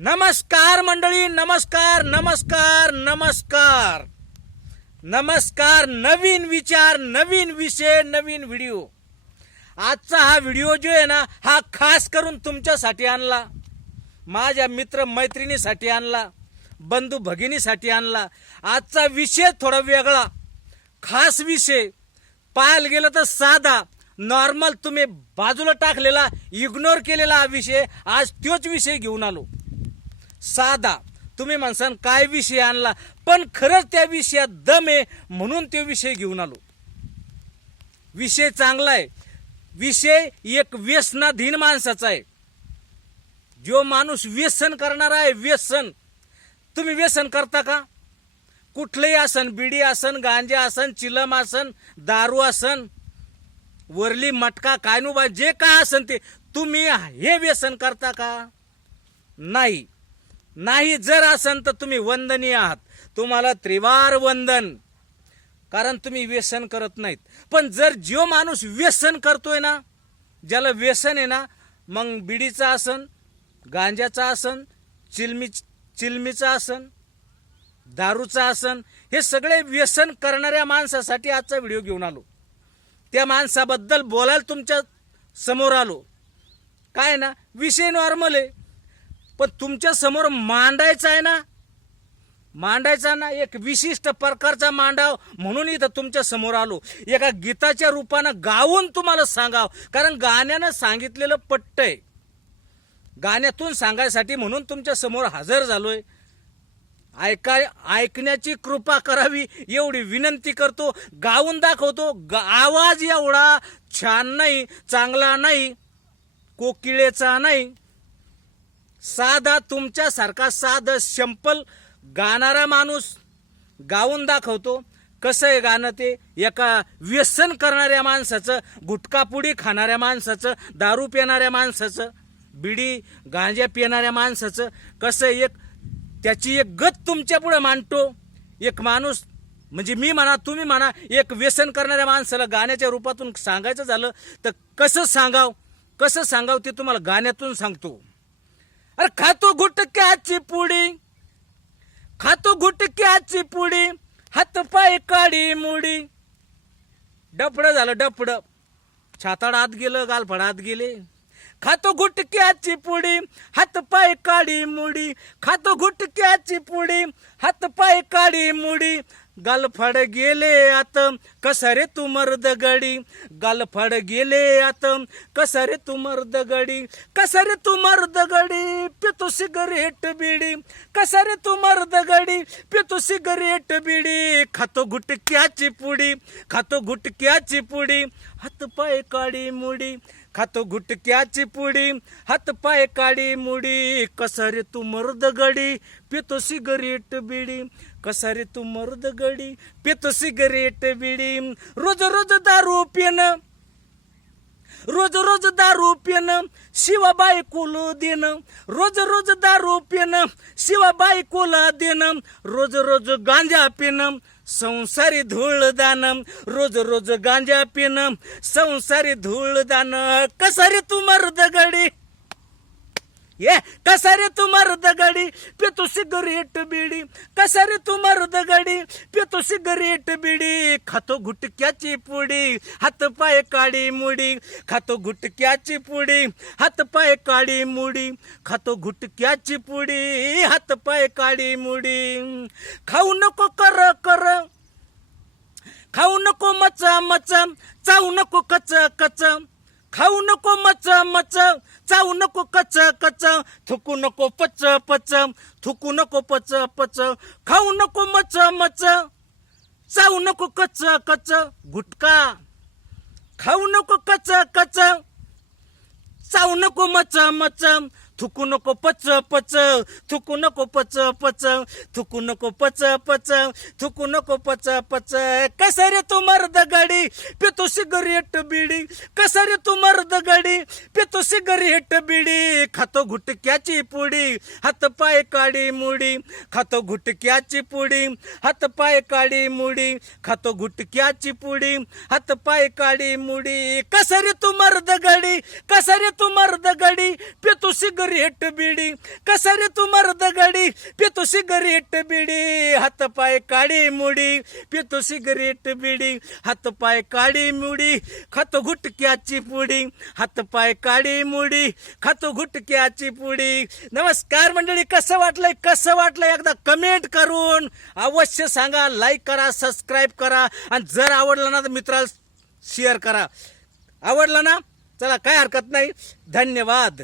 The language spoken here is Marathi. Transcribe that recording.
नमस्कार मंडळी नमस्कार नमस्कार नमस्कार. नमस्कार नवीन विचार नवीन विषय नवीन व्हिडिओ आजचा हा व्हिडिओ जो आहे ना हा खास करून तुमच्यासाठी आणला. माझ्या मित्र मैत्रिणीसाठी आणला बंधू भगिनीसाठी आणला. आजचा विषय थोडा वेगळा. खास विषय. पाहायला गेलं तर साधा नॉर्मल तुम्ही बाजूला टाकलेला इग्नोर केलेला हा विषय. आज तोच विषय घेऊन आलो. साधा. तुम्ही माणसान काय विषय आणला? पण खरंच त्या विषयात दम आहे म्हणून तो विषय घेऊन आलो. विषय चांगला आहे. विषय एक व्यसनाधीन माणसाचा आहे. जो माणूस व्यसन करणारा आहे व्यसन. तुम्ही व्यसन करता का? कुठलंही आसन बिडी आसन गांजा आसन चिलम आसन दारू आसन वरली मटका कायनुबा जे काय आसन ते तुम्ही हे व्यसन करता का? नाही. नाही जर असन तर तुम्ही वंदनीय आहात. तुम्हाला त्रिवार वंदन. कारण तुम्ही व्यसन करत नाहीत. पण जर जो माणूस व्यसन करतोय ना ज्याला व्यसन आहे ना मग बिडीचं आसन गांज्याचं आसन चिलमी चिलमीचं आसन दारूचं आसन हे सगळे व्यसन करणाऱ्या माणसासाठी आजचा व्हिडिओ घेऊन आलो. त्या माणसाबद्दल बोलायला तुमच्यासमोर आलो. काय ना विषय नॉर्मल आहे. पण तुमच्यासमोर मांडायचा आहे ना? मांडायचा ना एक विशिष्ट प्रकारचा मांडाव म्हणून इथं तुमच्यासमोर आलो. एका गीताच्या रूपानं गाऊन तुम्हाला सांगाव. कारण गाण्यानं सांगितलेलं पट्टय गाण्यातून सांगायसाठी म्हणून तुमच्यासमोर हजर झालोय. ऐकाय ऐकण्याची कृपा करावी एवढी विनंती करतो. गाऊन दाखवतो. ग- आवाज एवढा छान नाही चांगला नाही कोकिळेचा नाही. साधा तुमच्यासारखा साध सिंपल गाणारा माणूस गाऊन दाखवतो. कसं आहे गाणं ते? एका व्यसन करणाऱ्या माणसाचं गुटखापुडी खाणाऱ्या माणसाचं दारू पिणाऱ्या माणसाचं बिडी गांजा पिणाऱ्या माणसाचं कसं एक त्याची एक गत तुमच्यापुढे मांडतो. एक माणूस म्हणजे मी म्हणा तुम्ही म्हणा एक व्यसन करणाऱ्या माणसाला गाण्याच्या रूपातून सांगायचं झालं तर कसं सांगाव? कसं सांगाव ते तुम्हाला गाण्यातून सांगतो. अरे खातो गुटक्याची पुडी. खातो गुटक्याची पुडी हात पाय काडी मुडी. डपड झालं डपड. छाताड आत गेलं गालफड आत गेले. खातो गुटक्याची पुडी हात पाय काडी मुडी. खातो गुटक्याची पुडी हात पाय काडी मुडी. गालफड गेले आत कसा रे तू मर्द गडी। गेले आत कसा रे तू मर्द गडी। कसा रे तू मर्द गडी पितो सिगरेट बिडी। कसा रे तू मर्द गडी पितो सिगरेट बिडी। खातो गुटक्याची पुडी खातो गुटक्याची पुडी। हात पाय काडी मुडी। खातो गुटक्याची पुडी हात पाय काडी मुडी कसा रे तू मर्द गडी पितो सिगरेट बिडी. कसा रे तू मर्द गडी पितो सिगरेट बिडी. रोज रोज दारू पिणं रोज रोज दारू पिणं शिवाबाई कुल देणं रोज रोज दारू पिणं शिवाबाई कुल देणं रोज रोज गांजा पिणं संसारी धूळ दान रोज रोज गांजा पिन संसारी धूळ दान कसा रे तू मर्द गडी? ये कसा रे तू मर्द गडी पितो सिगरेट बिडी कसा रे तू मर्द गडी पितो सिगरेट बिडी खातो गुटक्याची पुडी हात पाय काडी मुडी खातो गुटक्याची पुडी हातपाय काडी मुडी खातो गुटक्याची पुडी हातपाय काडी मुडी खाऊ नको कर कर खाऊ नको मच मच चावू नको कच कच खाऊ नको मच मच. चावू नको कच कच. थुकू नको पच पच. थुकू नको पच पच. खाऊ नको मच मच. चावू नको कच कच. गुटका खाऊ नको कच कच. चावू नको मच मच. थुकू नको पच पच थुकू नको पच पच थुकू नको पच पच थुकू नको पच पच. कसा रे तू मर्द गाडी? पितो सिगरेट बिडी. कसा रे तू मर्द गाडी? पितो सिगरेट बिडी. खातो घुटक्याची पुडी. हात पाय काडी मुडी. खातो घुटक्याची पुडी. हात पाय काडी मुडी. खातो घुटक्याची पुडी. हात पाय काडी मुडी. कसा रे तू मर्द गाडी? कसा रे तू मर्द गाडी? पितो सिगरेट सिगरेट बिडी. कसा रे तू मर्द गडी? पितो सिगरेट बिडी. हात पाय काडी मुडी. पितो सिगरेट बिडी. हात पाय काडी मुडी. खातो गुटक्याची पुडी. हात पाय काडी मुडी. खातो गुटक्याची पुडी. नमस्कार मंडळी कसं वाटलंय? कसं वाटलंय? एकदा कमेंट करून अवश्य सांगा. लाईक करा सबस्क्राईब करा. आणि जर आवडलं ना तर मित्राला शेअर करा. आवडलं ना? चला काय हरकत नाही. धन्यवाद.